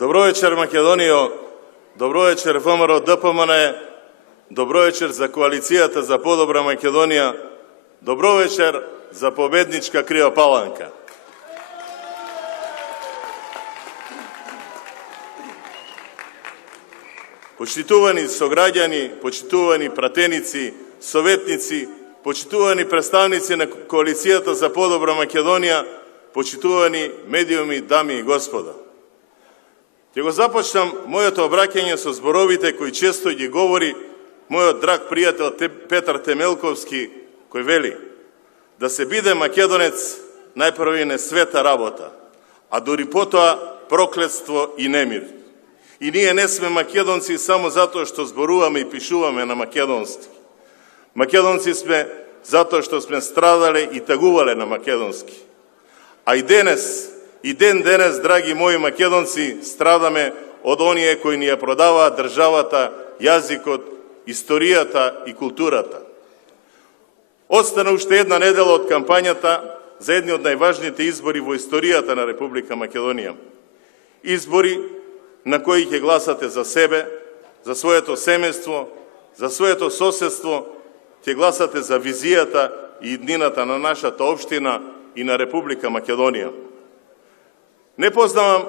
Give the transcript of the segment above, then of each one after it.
Dobro večer Македонијо, добро вечер ВМРО ДПМН, добро вечер за коалицијата за подобра Македонија, добро вечер за победничка Крива Паланка. Почитувани сограѓани, почитувани пратеници, советници, почитувани представници на коалицијата за подобра Македонија, почитувани медиуми, дами и господа. Ќе го започнам моето обраќање со зборовите кои често ги говори мојот драг пријател Петар Темелковски, кој вели: да се биде македонец најпрво не света работа, а дури потоа проклетство и немир. И ние не сме македонци само затоа што зборуваме и пишуваме на македонски. Македонци сме затоа што сме страдале и тагувале на македонски. А и ден денес, драги мои македонци, страдаме од оние кои ни ја продаваат државата, јазикот, историјата и културата. Остана уште една недела од кампањата за едни од најважните избори во историјата на Република Македонија. Избори на кои ќе гласате за себе, за своето семејство, за своето соседство, ќе гласате за визијата и иднината на нашата општина и на Република Македонија. Не познавам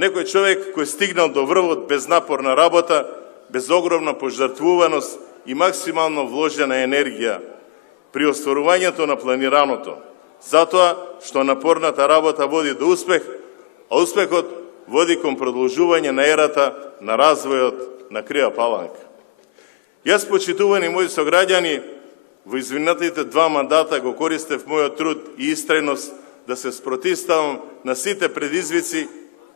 некој човек кој стигнал до врвот без напорна работа, без огромна пожртвуваност и максимално вложена енергија при остварувањето на планираното, затоа што напорната работа води до успех, а успехот води кон продолжување на ерата на развојот на Крива Паланка. Јас, почитувани мои сограѓани, во извинатите 2 мандата го користев мојот труд и истреност да се спротивставам на сите предизвици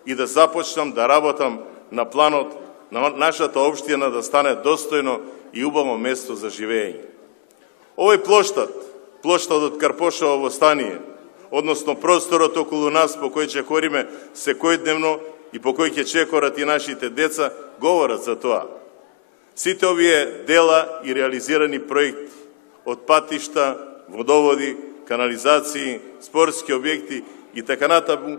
и да започнам да работам на планот на нашата општина да стане достојно и убаво место за живење. Овој плоштадот Карпошово востание, односно просторот околу нас по кој ќе хориме секојдневно и по кој ќе чекорат и нашите деца, говорат за тоа. Сите овие дела и реализирани проекти, од патишта, водоводи, канализации, спортски објекти и така натаму,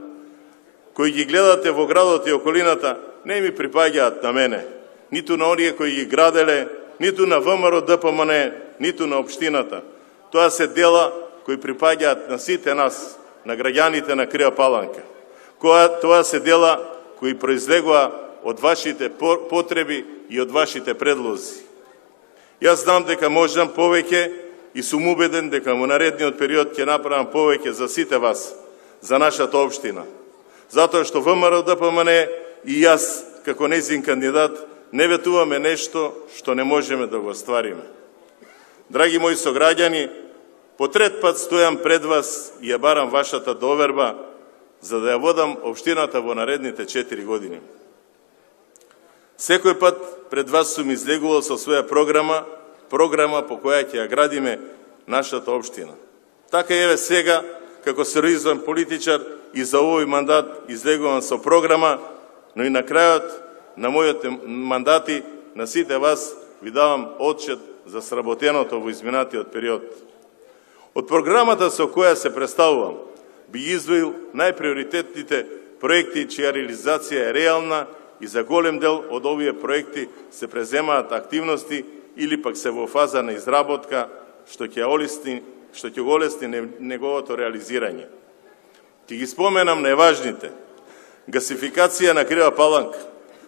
кои ги гледате во градот и околината, не ми припаѓаат на мене, ниту на оние кои ги граделе, ниту на ВМРО ДПМН, ниту на општината. Тоа се дела кои припаѓаат на сите нас, на граѓаните на Крива Паланка. Тоа се дела кои произлегува од вашите потреби и од вашите предлози. Јас знам дека можам повеќе и сум убеден дека во наредниот период ќе направам повеќе за сите вас, за нашата општина. Затоа што ВМРО ДПМН и јас, како нејзин кандидат, не ветуваме нешто што не можеме да го оствариме. Драги мои сограѓани, по трет пат стојам пред вас и ја барам вашата доверба за да ја водам општината во наредните 4 години. Секој пат пред вас сум излегувал со своја програма по која ќе ја градиме нашата општина. Така еве сега, како сериозен политичар и за овој мандат излегувам со програма, но и на крајот на моите мандати на сите вас ви давам отчет за сработеното во изминатиот период. Од програмата со која се представувам, би издвоил најприоритетните проекти чија реализација е реална и за голем дел од овие проекти се преземаат активности или пак се во фаза на изработка, што ќе го олесни неговото реализирање. Ќе ги споменам најважните. Гасификација на Крива Паланка.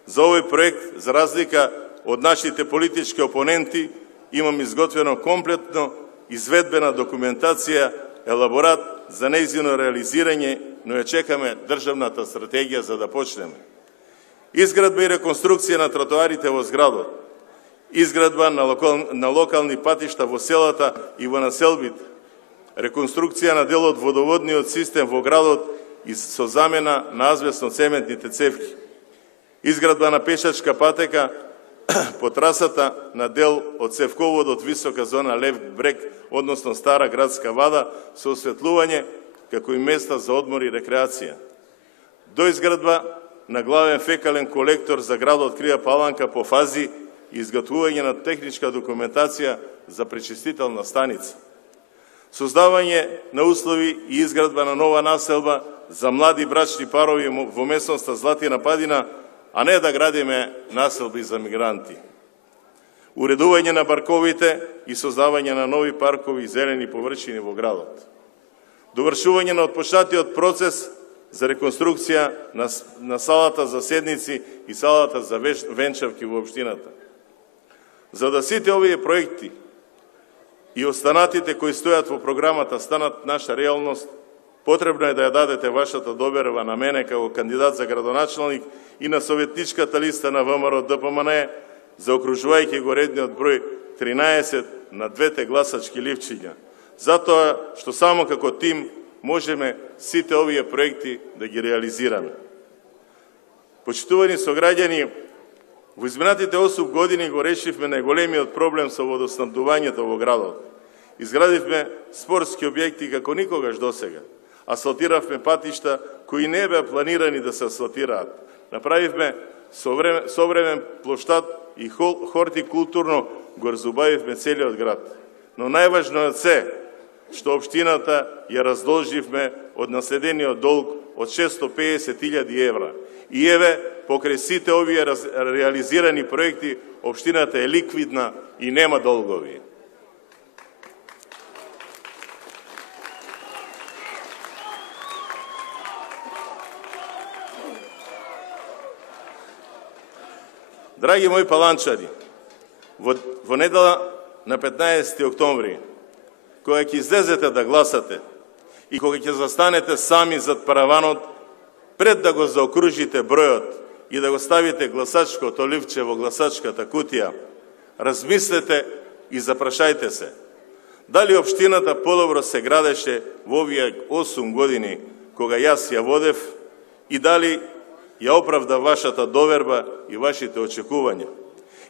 За овој проект, за разлика од нашите политички опоненти, имам изготвено комплетно изведбена документација, елаборат за нејзино реализирање, но ја чекаме државната стратегија за да почнеме. Изградба и реконструкција на тротоарите во зградот. Изградба на локални патишта во селата и во населбите. Реконструкција на дел од водоводниот систем во градот и со замена на азбесно-цементните цевки. Изградба на пешачка патека по трасата на дел од цевководот висока зона Лев брег, односно Стара градска вада, со осветлување како и места за одмор и рекреација. Доизградба на главен фекален колектор за градот Крива Паланка по фази и изготвување на техничка документација за пречистителна станица. Создавање на услови и изградба на нова населба за млади брачни парови во местноста Златина Падина а не да градиме населби за мигранти. Уредување на парковите и создавање на нови паркови и зелени површини во градот. Довршување на отпочнатиот процес за реконструкција на салата за седници и салата за венчавки во општината. За да сите овие проекти и останатите кои стојат во програмата станат наша реалност, потребно е да ја дадете вашата доверба на мене како кандидат за градоначалник и на советничката листа на ВМРО ДПМН, заокружувајќи го редниот број 13 на двете гласачки ливчиња. Затоа што само како тим можеме сите овие проекти да ги реализираме. Почитувани сограѓани, во изминатите 8 години го решивме најголемиот проблем со водоснабдувањето во градот. Изградивме спортски објекти како никогаш досега. Асфалтиравме патишта кои не беа планирани да се асфалтираат. Направивме современ плоштад и хортикултурно го разубавивме целиот град. Но најважно од се, што општината ја раздолживме од наследениот долг од 650.000 евра. И еве, покрај сите овие реализирани проекти, општината е ликвидна и нема долгови. Драги мои паланчари, во недела на 15 октомври, кога ќе излезете да гласате и кога ќе застанете сами зад параванот, пред да го заокружите бројот и да го ставите гласачкото ливче во гласачката кутија, размислете и запрашајте се. Дали општината подобро се градеше во овие 8 години кога јас ја водев и дали ја оправда вашата доверба и вашите очекувања?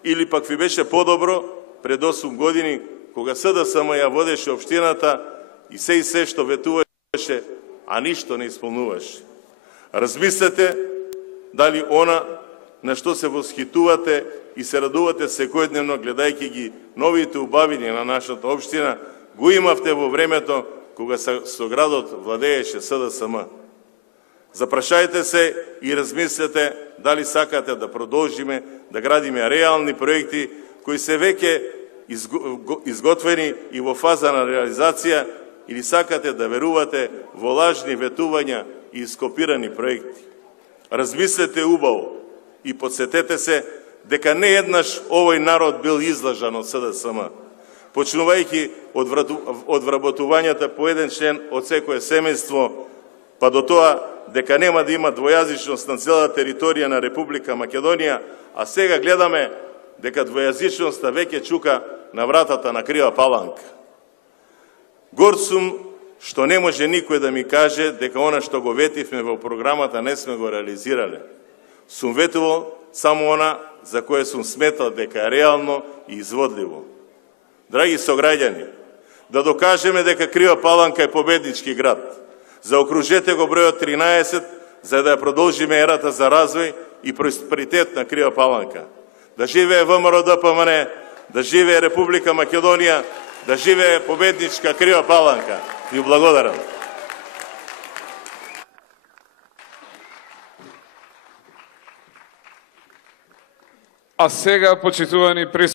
Или пак ви беше подобро пред 8 години кога СДСМ ја водеше општината и се што ветуваше, а ништо не исполнуваше? Размислете дали она на што се восхитувате и се радувате секојдневно гледајќи ги новите убавини на нашата општина, го имавте во времето кога со градот владееше СДСМ. Запрашајте се и размислете дали сакате да продолжиме да градиме реални проекти кои се веќе изготвени и во фаза на реализација, или сакате да верувате во лажни ветувања и ископирани проекти. Размислете убаво и подсетете се дека не еднаш овој народ бил излажан од СДСМ, почнувајќи од вработувањата по еден член од секое семејство, па до тоа дека нема да има двојазичност на цела територија на Република Македонија, а сега гледаме дека двојазичноста веќе чука на вратата на Крива Паланка. Горд сум што не може никој да ми каже дека она што го ветивме во програмата не сме го реализирале. Сум ветувал само она за кое сум сметал дека е реално и изводливо. Драги сограѓани, да докажеме дека Крива Паланка е победнички град. Заокружете го бројот 13, за да ја продолжиме ерата за развој и просперитет на Крива Паланка. Да живее ВМРО ДПМН, да живее Република Македонија, да живее победничка Крива Паланка. Ви благодарам. А сега, почитувани